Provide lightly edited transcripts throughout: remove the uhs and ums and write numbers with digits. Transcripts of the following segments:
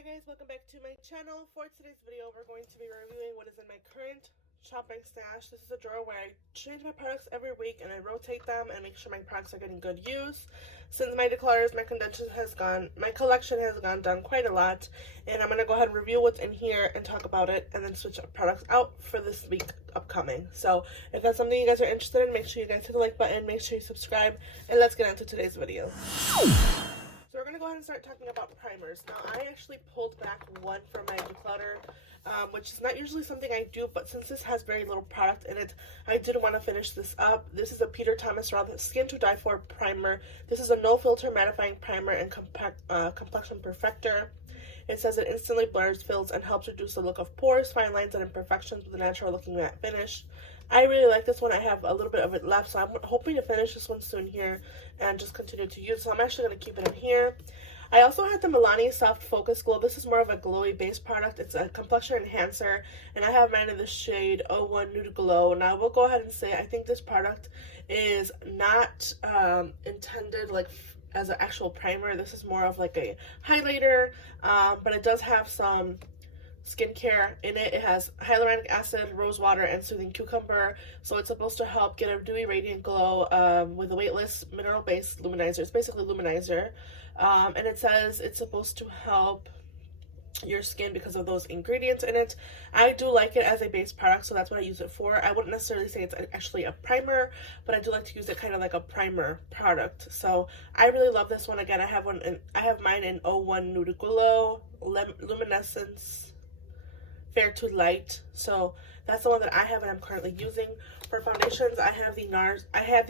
Hi guys, welcome back to my channel. For today's video, we're going to be reviewing what is in my current shopping stash. This is a drawer where I change my products every week and I rotate them and make sure my products are getting good use. Since my declutters, my collection has gone down quite a lot, and I'm going to go ahead and review what's in here and talk about it and then switch products out for this week upcoming. So if that's something you guys are interested in, make sure you guys hit the like button, make sure you subscribe, and let's get into today's video. So we're going to go ahead and start talking about primers. Now, I actually pulled back one for my declutter, which is not usually something I do, but since this has very little product in it, I did want to finish this up. This is a Peter Thomas Roth Skin to Die For primer. This is a no-filter mattifying primer and complexion perfector. It says it instantly blurs, fills, and helps reduce the look of pores, fine lines, and imperfections with a natural-looking matte finish. I really like this one. I have a little bit of it left, so I'm hoping to finish this one soon here and just continue to use it. So I'm actually going to keep it in here. I also had the Milani Soft Focus Glow. This is more of a glowy base product. It's a complexion enhancer, and I have mine in the shade 01 Nude Glow. Now, I will go ahead and say I think this product is not intended like as an actual primer. This is more of like a highlighter, but it does have some skincare in it. It has hyaluronic acid, rose water, and soothing cucumber, so it's supposed to help get a dewy radiant glow with a weightless mineral based luminizer. It's basically luminizer, and it says it's supposed to help your skin because of those ingredients in it. I do like it as a base product, so that's what I use it for. I wouldn't necessarily say it's actually a primer, but I do like to use it kind of like a primer product. So I really love this one. Again, I have mine in 01 Nude Glow Luminescence Fair to Light, so that's the one that I have and I'm currently using. For foundations, I have the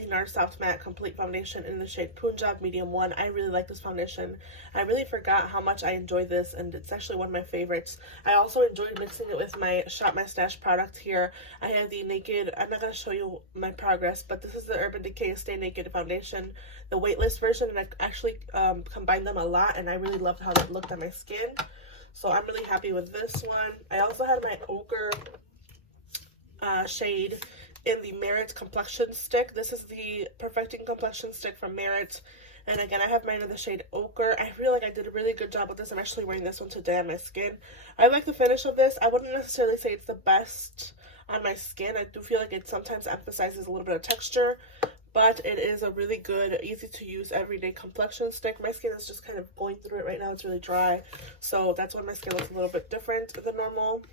Nars Soft Matte Complete Foundation in the shade Punjab Medium 1. I really like this foundation. I really forgot how much I enjoy this, and it's actually one of my favorites. I also enjoyed mixing it with my Shop My Stash product here. I have the Naked, I'm not going to show you my progress, but this is the Urban Decay Stay Naked Foundation, the weightless version, and I actually combined them a lot, and I really loved how it looked on my skin. So I'm really happy with this one. I also had my ochre shade in the Merit Complexion Stick. This is the Perfecting Complexion Stick from Merit. And again, I have mine in the shade ochre. I feel like I did a really good job with this. I'm actually wearing this one today on my skin. I like the finish of this. I wouldn't necessarily say it's the best on my skin. I do feel like it sometimes emphasizes a little bit of texture, but it is a really good, easy to use everyday complexion stick. My skin is just kind of going through it right now. It's really dry, so that's why my skin looks a little bit different than normal.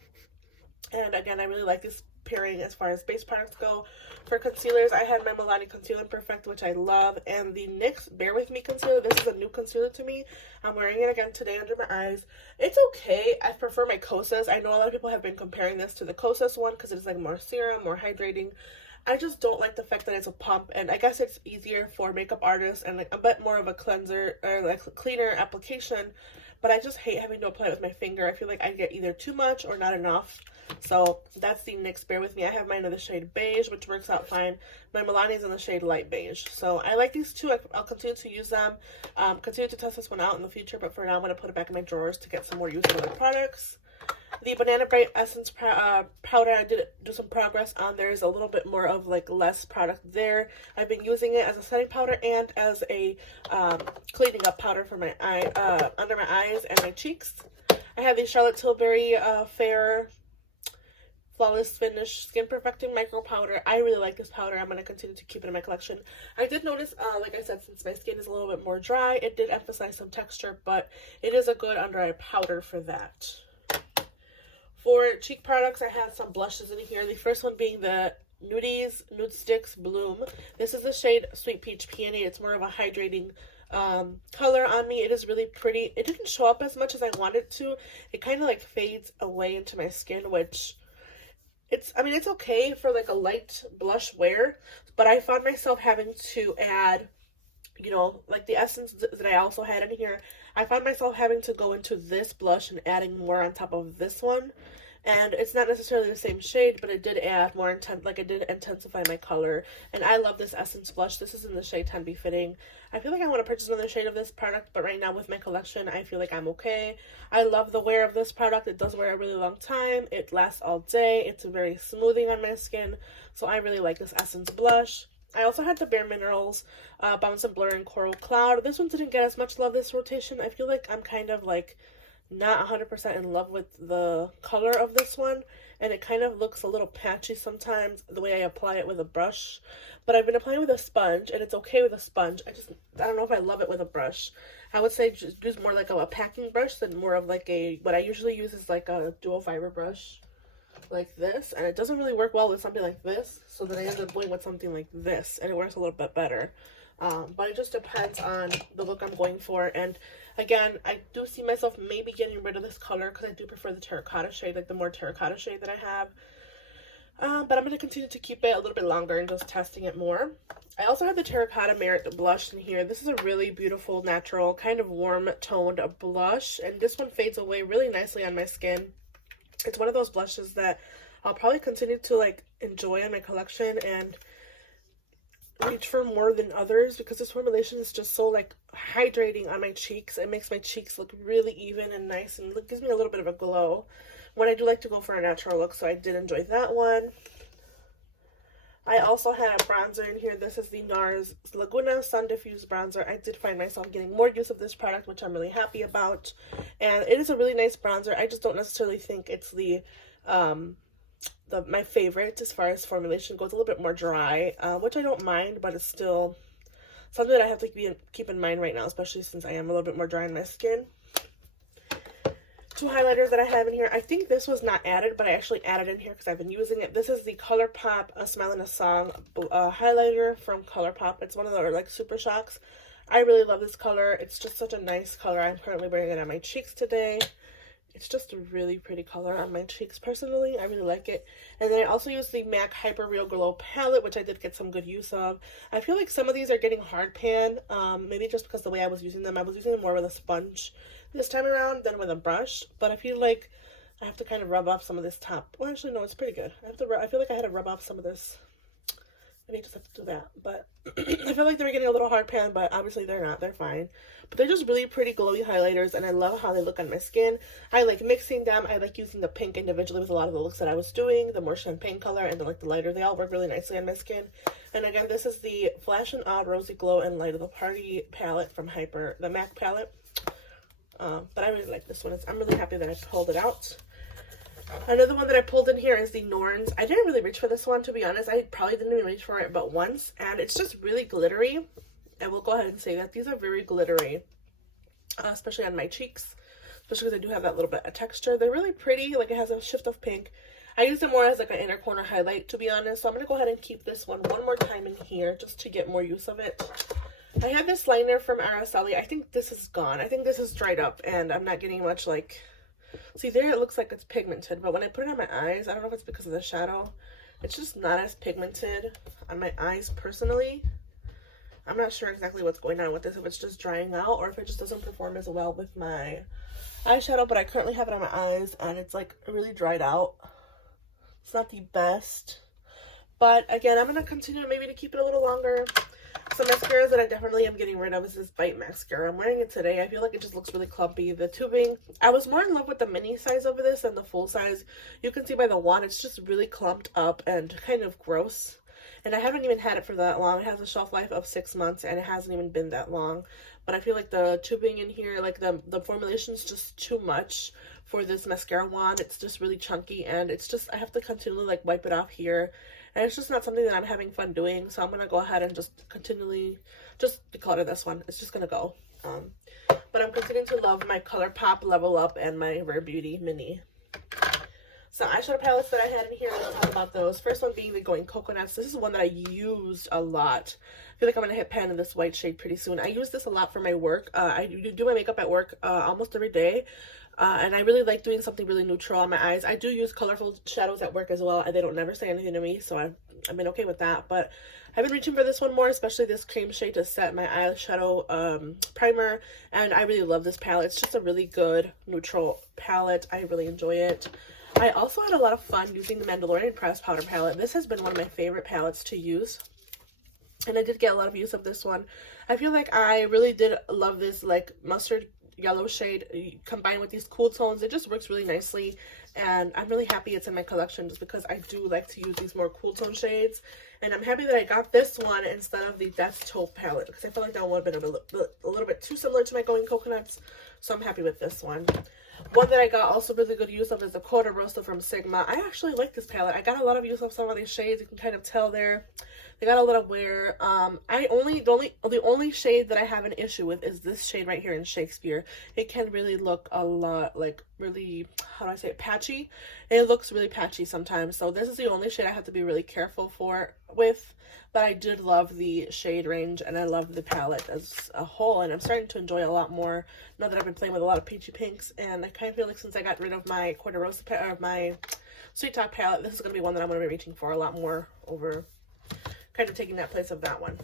And again, I really like this pairing as far as base products go. For concealers, I had my Milani Concealer Perfect, which I love, and the NYX Bear With Me concealer. This is a new concealer to me. I'm wearing it again today under my eyes. It's okay. I prefer my Kosas. I know a lot of people have been comparing this to the Kosas one because it's like more serum, more hydrating. I just don't like the fact that it's a pump, and I guess it's easier for makeup artists and like a bit more of a cleanser or like cleaner application, but I just hate having to apply it with my finger. I feel like I get either too much or not enough. So that's the NYX Bear With Me. I have mine in the shade beige, which works out fine. My Milani's in the shade light beige. So I like these two. I'll continue to use them, continue to test this one out in the future, but for now I'm going to put it back in my drawers to get some more use of other products. The Banana Bright Essence powder, I did do some progress on. There's a little bit more of like less product there. I've been using it as a setting powder and as a cleaning up powder for my eye, under my eyes and my cheeks. I have the Charlotte Tilbury Fair Flawless Finish Skin Perfecting Micro Powder. I really like this powder. I'm going to continue to keep it in my collection. I did notice, like I said, since my skin is a little bit more dry, it did emphasize some texture, but it is a good under eye powder for that. For cheek products, I had some blushes in here. The first one being the Nude Sticks Bloom. This is the shade Sweet Peach Peony. It's more of a hydrating color on me. It is really pretty. It didn't show up as much as I wanted to. It kind of like fades away into my skin, which I mean, it's okay for like a light blush wear, but I found myself having to add, you know, like the essence that I also had in here. I found myself having to go into this blush and adding more on top of this one. And it's not necessarily the same shade, but it did add more it did intensify my color. And I love this Essence blush. This is in the shade 10 Befitting. I feel like I want to purchase another shade of this product, but right now with my collection, I feel like I'm okay. I love the wear of this product. It does wear a really long time. It lasts all day. It's very smoothing on my skin. So I really like this Essence blush. I also had the Bare Minerals Bounce and Blur and Coral Cloud. This one didn't get as much love this rotation. I feel like I'm kind of like not 100% in love with the color of this one, and it kind of looks a little patchy sometimes the way I apply it with a brush. But I've been applying with a sponge, and it's okay with a sponge. I don't know if I love it with a brush. I would say just use more like a packing brush than more of like what I usually use is like a dual fiber brush like this, and it doesn't really work well with something like this, so then I end up going with something like this, and it works a little bit better. But it just depends on the look I'm going for. And again, I do see myself maybe getting rid of this color because I do prefer the terracotta shade, like the more terracotta shade that I have. But I'm going to continue to keep it a little bit longer and just testing it more. I also have the Terracotta Merit blush in here. This is a really beautiful, natural, kind of warm toned blush, and this one fades away really nicely on my skin. It's one of those blushes that I'll probably continue to like enjoy in my collection and reach for more than others, because this formulation is just so like hydrating on my cheeks. It makes my cheeks look really even and nice, and it gives me a little bit of a glow when I do like to go for a natural look, so I did enjoy that one. I also had a bronzer in here. This is the Nars Laguna Sun Diffuse Bronzer. I did find myself getting more use of this product, which I'm really happy about. And it is a really nice bronzer. I just don't necessarily think it's my favorite as far as formulation goes. A little bit more dry, which I don't mind, but it's still something that I have to keep in mind right now, especially since I am a little bit more dry in my skin. Two highlighters that I have in here. I think this was not added, but I actually added in here because I've been using it. This is the Colourpop A Smile in a Song highlighter from Colourpop. It's one of the like Super Shocks. I really love this color. It's just such a nice color. I'm currently wearing it on my cheeks today. It's just a really pretty color on my cheeks personally. I really like it. And then I also use the MAC Hyper Real Glow palette, which I did get some good use of. I feel like some of these are getting hard pan, maybe just because the way I was using them. I was using them more with a sponge this time around than with a brush, but I feel like I have to kind of rub off some of this top. Well, actually, no, it's pretty good. I feel like I had to rub off some of this. Maybe I just have to do that, but I feel like they're getting a little hard pan, but obviously they're not. They're fine. But they're just really pretty glowy highlighters, and I love how they look on my skin. I like mixing them. I like using the pink individually with a lot of the looks that I was doing, the more champagne color and like the lighter. They all work really nicely on my skin. And again, this is the Flash and Odd Rosy Glow and Light of the Party palette from the MAC palette. But I really like this one. I'm really happy that I pulled it out. Another one that I pulled in here is the Nars. I didn't really reach for this one, to be honest. I probably didn't even reach for it but once, and it's just really glittery. I will go ahead and say that these are very glittery, especially on my cheeks, especially because I do have that little bit of texture. They're really pretty. Like, it has a shift of pink. I use it more as like an inner corner highlight, to be honest, so I'm going to go ahead and keep this one more time in here just to get more use of it. I have this liner from Araceli. I think this is gone. I think this is dried up, and I'm not getting much like... See, there it looks like it's pigmented, but when I put it on my eyes, I don't know if it's because of the shadow, it's just not as pigmented on my eyes personally. I'm not sure exactly what's going on with this, if it's just drying out or if it just doesn't perform as well with my eyeshadow, but I currently have it on my eyes and it's like really dried out. It's not the best, but again, I'm going to continue maybe to keep it a little longer. Some mascaras that I definitely am getting rid of is this Bite mascara. I'm wearing it today. I feel like it just looks really clumpy. The tubing, I was more in love with the mini size of this than the full size. You can see by the wand, it's just really clumped up and kind of gross. And I haven't even had it for that long. It has a shelf life of 6 months and it hasn't even been that long. But I feel like the tubing in here, like the formulation is just too much for this mascara wand. It's just really chunky and it's just, I have to continually like wipe it off here. And it's just not something that I'm having fun doing. So I'm going to go ahead and just continually just declutter this one. It's just going to go. But I'm continuing to love my Colourpop Level Up and my Rare Beauty Mini. So eyeshadow palettes that I had in here, let's talk about those. First one being the Going Coconuts. This is one that I used a lot. I feel like I'm going to hit pan in this white shade pretty soon. I use this a lot for my work. I do my makeup at work almost every day. And I really like doing something really neutral on my eyes. I do use colorful shadows at work as well. They don't never say anything to me, so I've been okay with that. But I've been reaching for this one more, especially this cream shade to set my eyeshadow primer. And I really love this palette. It's just a really good neutral palette. I really enjoy it. I also had a lot of fun using the Mandalorian Pressed Powder palette. This has been one of my favorite palettes to use. And I did get a lot of use of this one. I feel like I really did love this like mustard yellow shade combined with these cool tones. It just works really nicely. And I'm really happy it's in my collection just because I do like to use these more cool tone shades. And I'm happy that I got this one instead of the Death Taupe palette because I feel like that one would have been a little bit too similar to my Going Coconuts. So I'm happy with this one. One that I got also really good use of is the Cotta Rosa from Sigma. I actually like this palette. I got a lot of use of some of these shades. You can kind of tell they got a lot of wear. The only shade that I have an issue with is this shade right here in Shakespeare. It can really look a lot like really, how do I say it, patchy. It looks really patchy sometimes. So this is the only shade I have to be really careful with. But I did love the shade range and I love the palette as a whole, and I'm starting to enjoy it a lot more now that I've been playing with a lot of peachy pinks. And I kind of feel like since I got rid of my Cotta Rosa or my Sweet Talk palette, this is going to be one that I'm going to be reaching for a lot more, over kind of taking that place of that one.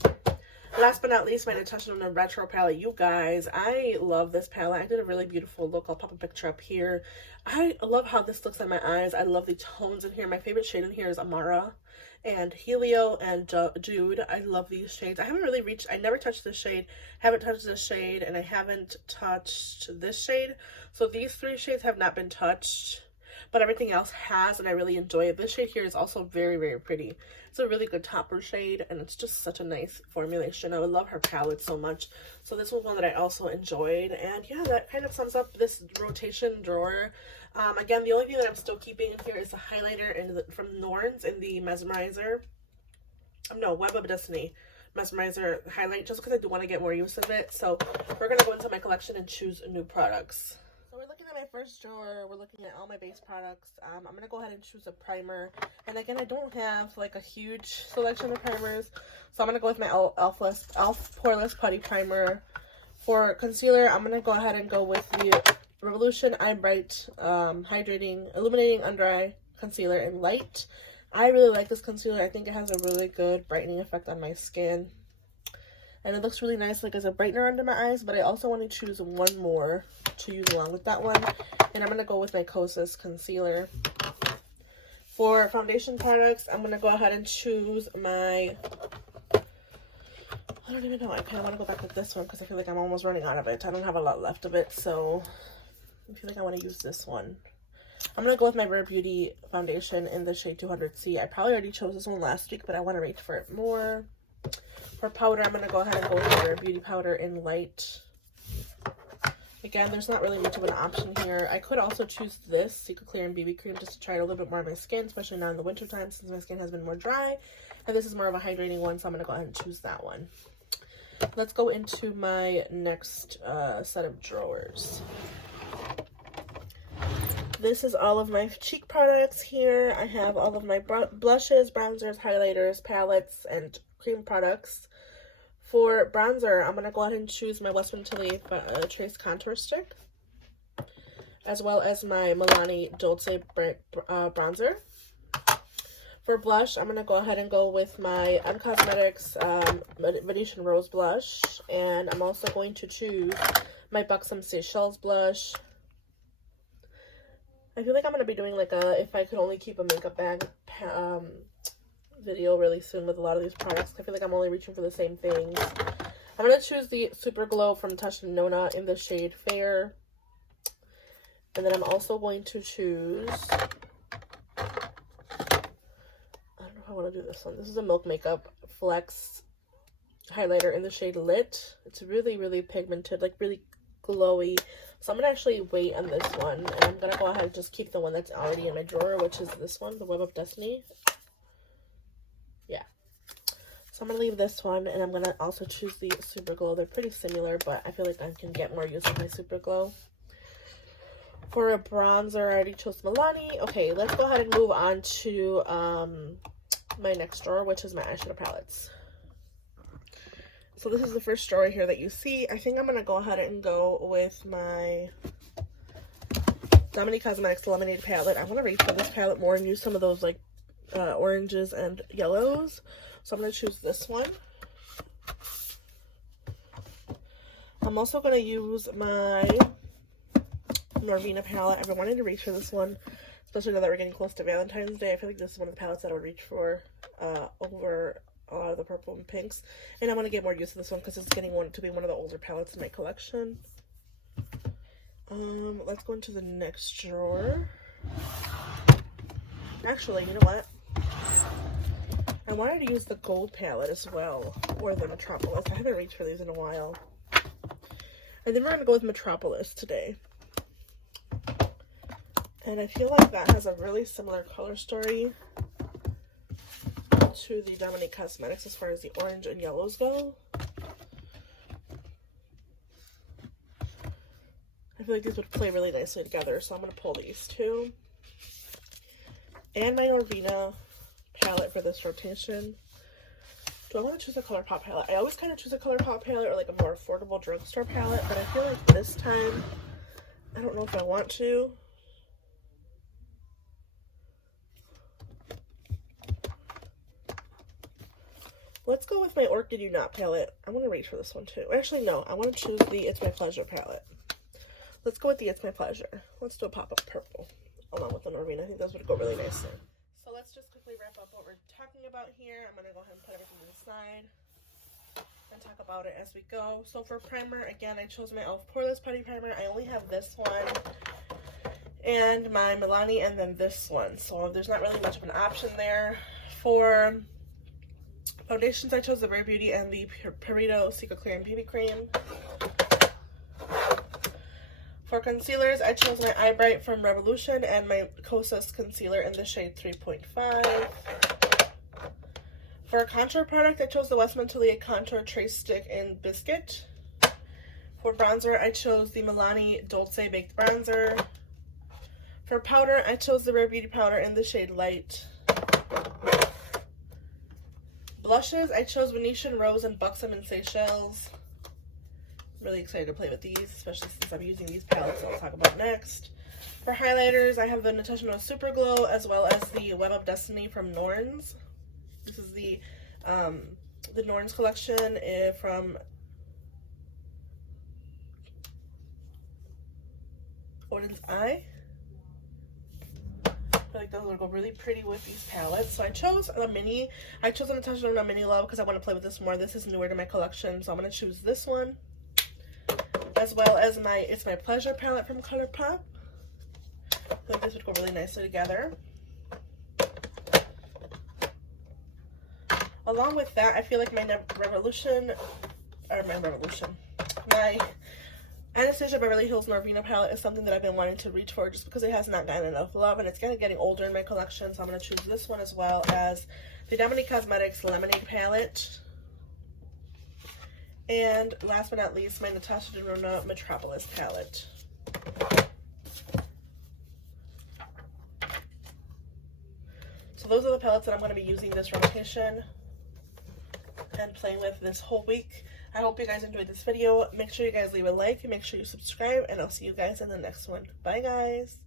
Last but not least, my Natasha Denona Retro palette. You guys, I love this palette. I did a really beautiful look. I'll pop a picture up here. I love how this looks on my eyes. I love the tones in here. My favorite shade in here is Amara and Helio and Jude. I love these shades. I never touched this shade, haven't touched this shade, and I haven't touched this shade. So these three shades have not been touched, but everything else has, and I really enjoy it. This shade here is also very, very pretty. It's a really good topper shade, and it's just such a nice formulation. I would love her palette so much. So this was one that I also enjoyed, and yeah, that kind of sums up this rotation drawer. Again, the only thing that I'm still keeping in here is the highlighter from Nars in the Web of Destiny Mesmerizer highlight, just because I do want to get more use of it. So we're going to go into my collection and choose new products. So we're looking at my first drawer. We're looking at all my base products. I'm going to go ahead and choose a primer. And again, I don't have like a huge selection of primers, so I'm going to go with my e.l.f. Poreless Putty Primer. For concealer, I'm going to go ahead and go with the Revolution Eye Bright Hydrating Illuminating Under Eye Concealer in Light. I really like this concealer. I think it has a really good brightening effect on my skin. And it looks really nice like as a brightener under my eyes, but I also want to choose one more to use along with that one. And I'm going to go with my Kosas Concealer. For foundation products, I'm going to go ahead and choose my... I don't even know. I kind of want to go back with this one because I feel like I'm almost running out of it. I don't have a lot left of it, so I feel like I want to use this one. I'm going to go with my Rare Beauty foundation in the shade 200C. I probably already chose this one last week, but I want to reach for it more. For powder, I'm going to go ahead and go with my Rare Beauty powder in Light. Again, there's not really much of an option here. I could also choose this Secret Clear and BB Cream just to try it a little bit more on my skin, especially now in the winter time since my skin has been more dry. And this is more of a hydrating one, so I'm going to go ahead and choose that one. Let's go into my next set of drawers. This is all of my cheek products here. I have all of my blushes, bronzers, highlighters, palettes, and cream products. For bronzer, I'm going to go ahead and choose my Western Tilly Trace Contour Stick, as well as my Milani Dolce bronzer. For blush, I'm going to go ahead and go with my Uncosmetics Venetian Rose blush, and I'm also going to choose my Buxom Seychelles blush. I feel like I'm going to be doing like a If I Could Only Keep a Makeup Bag video really soon with a lot of these products. I feel like I'm only reaching for the same things. I'm going to choose the Super Glow from Natasha Denona in the shade Fair. And then I'm also going to choose... I don't know if I want to do this one. This is a Milk Makeup Flex highlighter in the shade Lit. It's really, really pigmented, like really glowy. So I'm going to actually wait on this one, and I'm going to go ahead and just keep the one that's already in my drawer, which is this one, the Web of Destiny. Yeah. So I'm going to leave this one, and I'm going to also choose the Super Glow. They're pretty similar, but I feel like I can get more use of my Super Glow. For a bronzer, I already chose Milani. Okay, let's go ahead and move on to my next drawer, which is my eyeshadow palettes. So this is the first drawer here that you see. I think I'm going to go ahead and go with my Dominique Cosmetics Illuminating palette. I want to reach for this palette more and use some of those like oranges and yellows. So I'm going to choose this one. I'm also going to use my Norvina palette. I've been wanting to reach for this one, especially now that we're getting close to Valentine's Day. I feel like this is one of the palettes that I would reach for over a lot of the purple and pinks, and I want to get more use of this one because it's getting to be one of the older palettes in my collection. Let's go into the next drawer. Actually, you know what? I wanted to use the gold palette as well, or the Metropolis. I haven't reached for these in a while. And then we're going to go with Metropolis today. And I feel like that has a really similar color story to the Dominique Cosmetics as far as the orange and yellows go. I feel like these would play really nicely together, so I'm going to pull these two. And my Norvina palette for this rotation. Do I want to choose a Colourpop palette? I always kind of choose a Colourpop palette or like a more affordable drugstore palette, but I feel like this time, I don't know if I want to. Let's go with my Orchid You Not palette. I want to reach for this one too. Actually, no. I want to choose the It's My Pleasure palette. Let's go with the It's My Pleasure. Let's do a pop-up purple along with the Norvina. I think those would go really nicely. So let's just quickly wrap up what we're talking about here. I'm going to go ahead and put everything to the side and talk about it as we go. So for primer, again, I chose my e.l.f. Poreless Putty Primer. I only have this one and my Milani and then this one. So there's not really much of an option there. For foundations, I chose the Rare Beauty and the Purito Secret Clearing BB Cream. For concealers, I chose my Eye Bright from Revolution and my Kosas concealer in the shade 3.5. For a contour product, I chose the Westman Atelier Contour Trace Stick in Biscuit. For bronzer, I chose the Milani Dolce Baked Bronzer. For powder, I chose the Rare Beauty powder in the shade Light. Blushes, I chose Venetian Rose and Buxom and Seychelles. Really excited to play with these, especially since I'm using these palettes I'll talk about next. For highlighters, I have the Natasha Noah Super Glow as well as the Web of Destiny from Nars. This is the Nars collection from Odin's Eye. I feel like those will go really pretty with these palettes. So I chose a mini. I chose a Natasha Noah Mini Love because I want to play with this more. This is newer to my collection, so I'm going to choose this one. As well as my It's My Pleasure palette from Colourpop. I think this would go really nicely together. Along with that, I feel like my Anastasia Beverly Hills Norvina palette is something that I've been wanting to reach for just because it has not gotten enough love, and it's kind of getting older in my collection, so I'm going to choose this one as well as the Dominique Cosmetics Lemonade palette. And last but not least, my Natasha Denona Metropolis palette. So those are the palettes that I'm going to be using this rotation and playing with this whole week. I hope you guys enjoyed this video. Make sure you guys leave a like, make sure you subscribe, and I'll see you guys in the next one. Bye, guys.